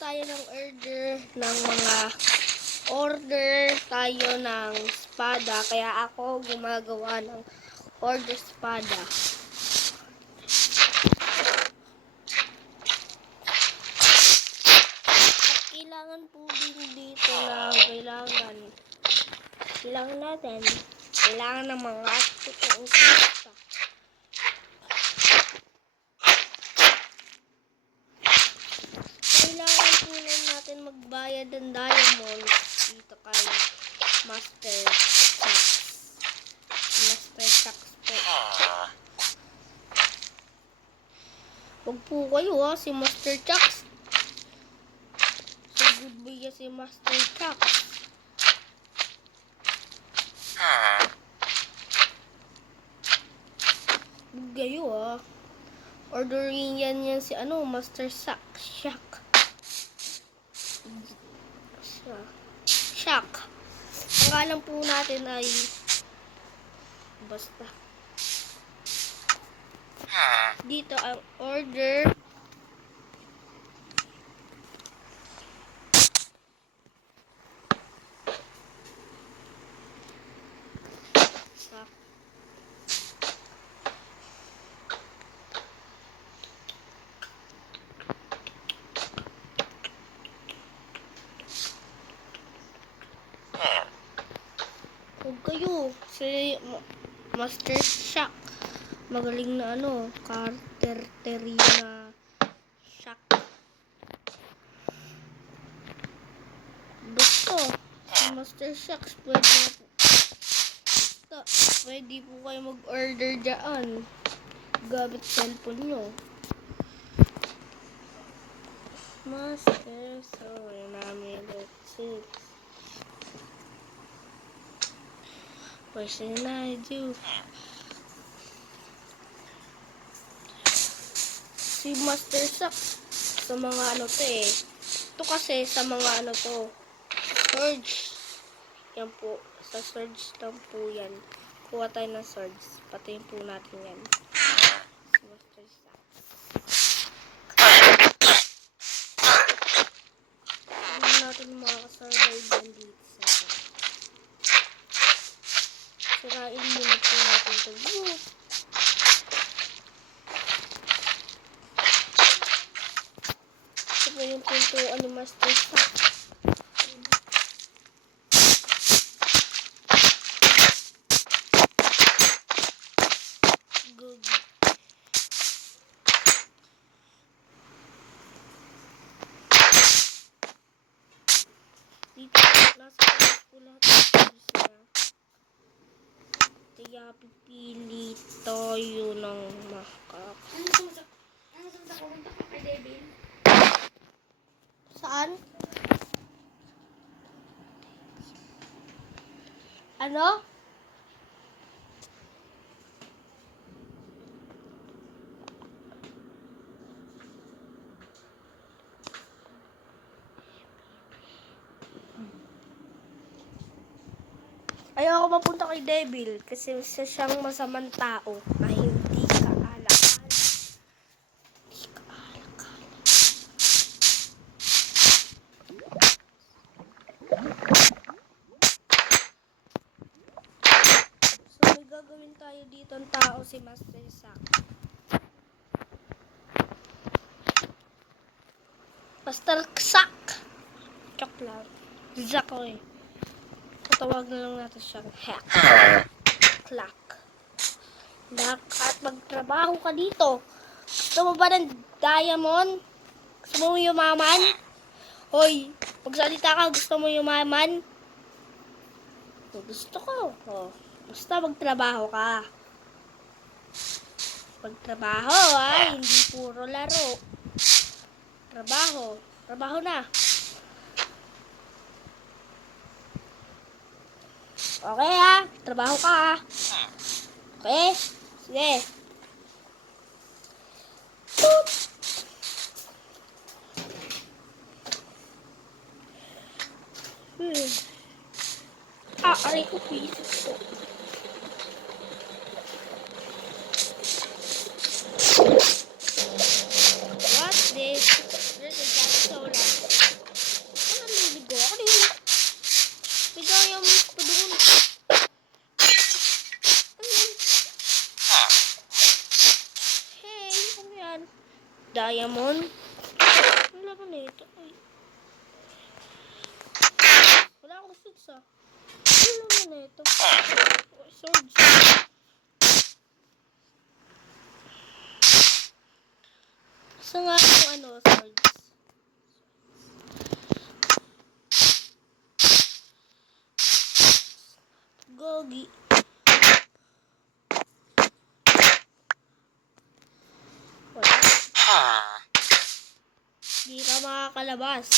tayo ng order tayo ng espada. Kaya ako gumagawa ng order espada. At kailangan po din dito na kailangan ng mga totoong pista. Kailangan po lang natin magbayad ng diamond dito kay Master Sharks po. Huwag po kayo si Master Sharks. So good boy si Master Sharks. Huwag kayo Orderin yan si Master Shark. Ang alam po natin ay basta dito ang order huwag kayo si Master Shark. Magaling na carterteria na Shark. Basta si Master Sharks pwede po kayo mag-order dyan gamit cellphone nyo. Master, sorry namin what should I do? Si Master Sharks sa mga ito kasi sa mga Surge. Yan po. Sa Surge lang po yan. Kuha tayo ng Surge. Patayin po natin yan. Si Master Sharks. Hindi natin makakasurvive yan dito sa sirain muna po natin ito. Ito po yung pintuan ni Master Sharks. Good. Dito, nasa po lahat ng tools niya. Kaya pipili tayo ng saan? Ano? Ayaw ako mapunta kay Devil kasi isa siyang masamang tao na hindi kaalakala. So may gagawin tayo dito ang tao si Master Sharks. Master Sharks. Chok lang. Zak ko Tawag na lang natin siyang hack. Clock. At magtrabaho ka dito. Gusto mo ba ng diamond? Gusto mo yumaman? Hoy, pagsalita ka, gusto mo yumaman? Gusto ko. Basta magtrabaho ka. Magtrabaho hindi puro laro. Trabaho. Trabaho na. Okay trabaho ka Okay? Sige. Boop. Aray ko piso. What's this? There's a gas soda. diamond. Wala ko na ito. Ay. Wala akong six ah. Wala ko na ito. Swords. Saan nga yung swords? Gogi. Wala. Di ka makakalabas.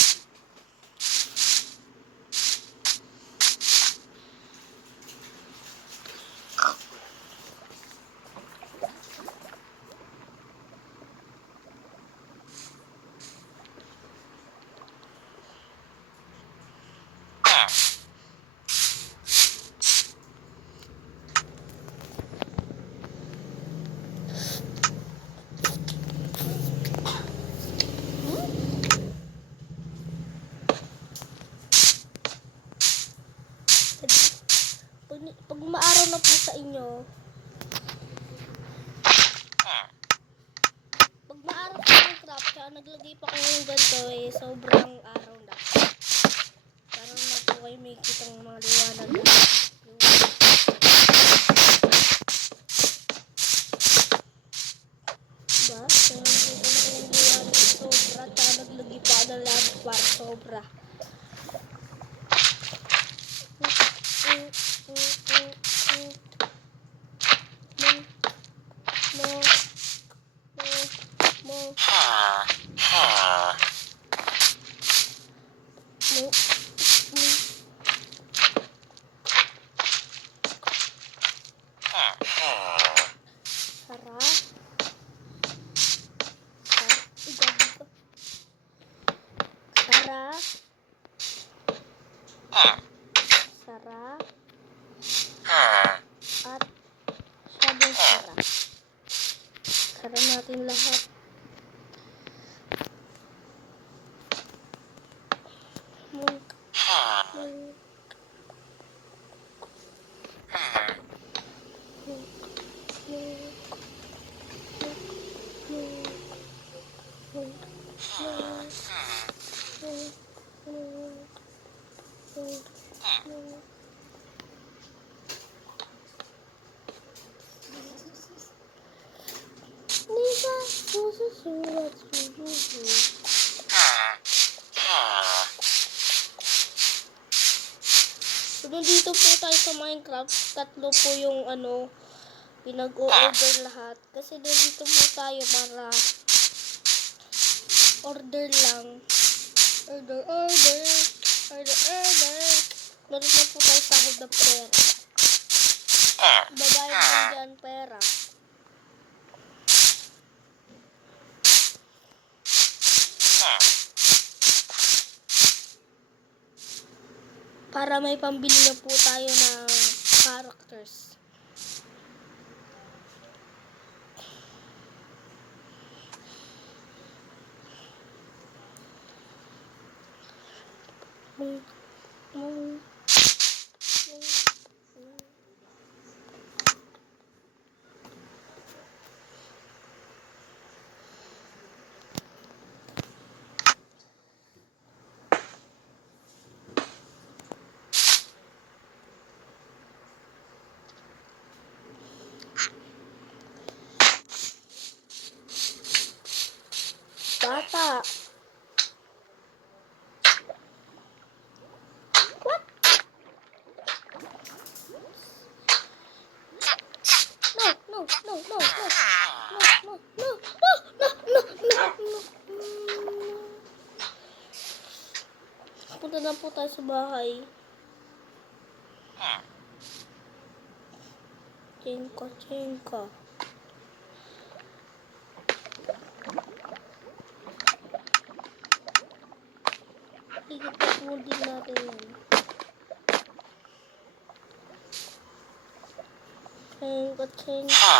Pag maaraw na po sa inyo, pag maaraw sa Minecraft, kaya naglagay pa kayo ng ganito sobrang araw na. Para na po kayo may kitang mga liwanag na. Diba? Kaya nakita na kayong liwanag sobra, kaya naglagay pa ng lava para sobra. Sara at sabong Sara. Sara natin lahat. So, nandito po tayo sa Minecraft. Tatlo po yung pinag-o-order lahat. Kasi nandito po tayo para order lang. Order. Meron na po tayo sahod na pera. Babayad mo dyan pera. Para may pambili na po tayo ng characters. Bata. What? No. Punta na po tayo sa bahay. Chinka. Higit na po din natin yan. Chinka.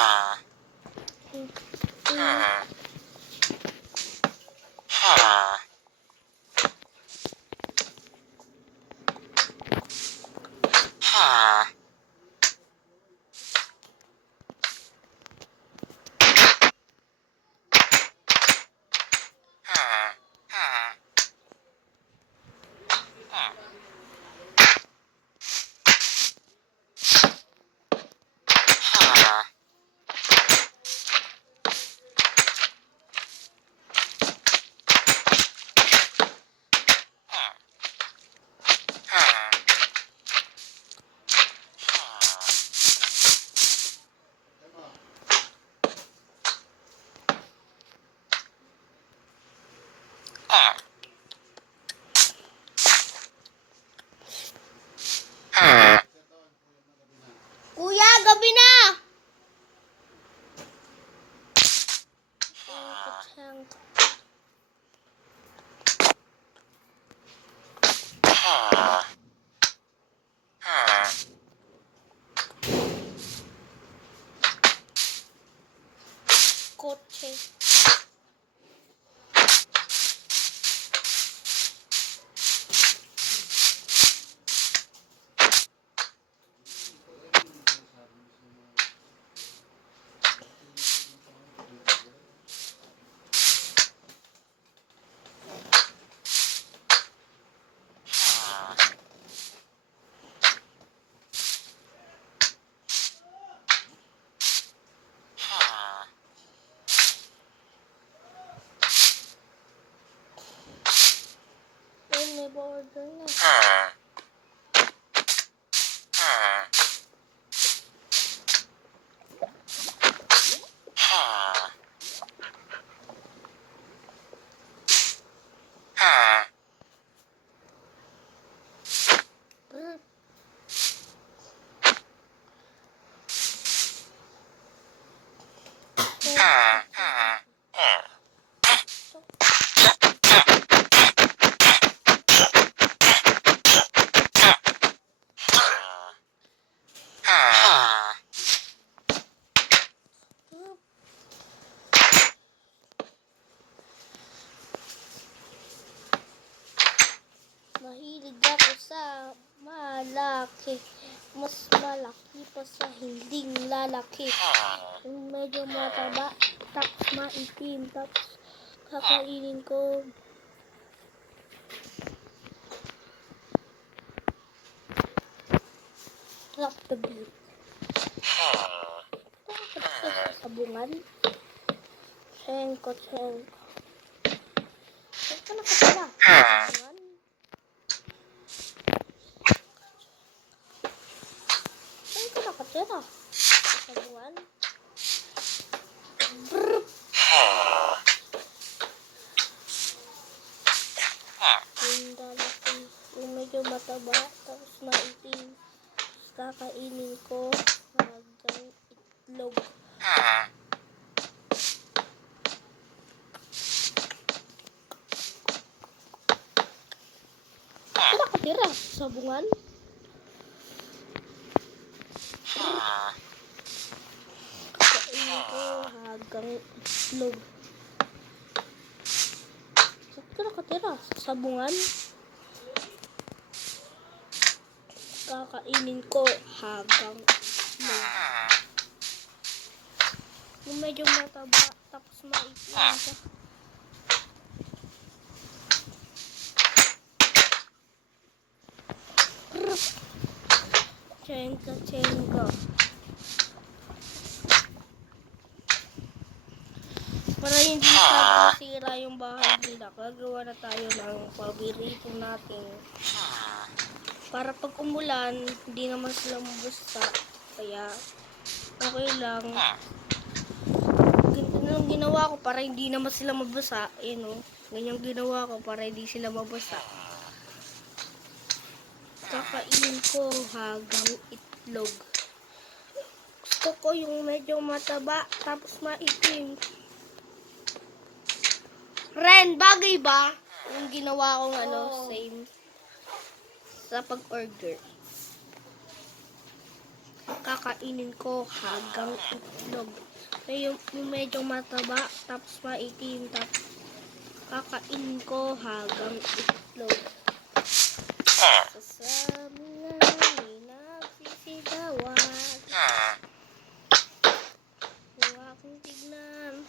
nag-order na. Mahilig ako sa malaki. Mas malaki pa sa hinding lalaki. Yung medyo mataba, tapos maitim, tapos kakainin ko. Drop the beat. Sabungan. Chenko. Saan ka nakatira? Sabungan. Saan ka nakatira? Sabungan. Yung lalaki, yung medyo mataba, tapos maitim. Kakainin ko hanggang itlog. Ito nakatira sa sabungan. Kakainin ko hanggang itlog. Saan ka nakatira sa sabungan? Kakainin ko hanggang itlog. Yung medyo mataba, tapos maitim ka. Chenka. Para hindi masira yung bahay nila, gagawa na tayo ng paborito natin. Para pag umulan, hindi naman sila mabasa. Kaya, okay lang. Ganyan ang ginawa ko para hindi naman sila mabasa. Ganyan ginawa ko para hindi sila mabasa. Kakainin ko hanggang itlog. Gusto ko yung medyo mataba, tapos maitim. Ren, bagay ba? Yung ginawa kong same sa pag-order. Kakainin ko hanggang itlog. Yung medyo mataba, tapos maitim, tapos kakainin ko hanggang itlog. Sasabi nga may nagsisigawan. Kung aking tignan,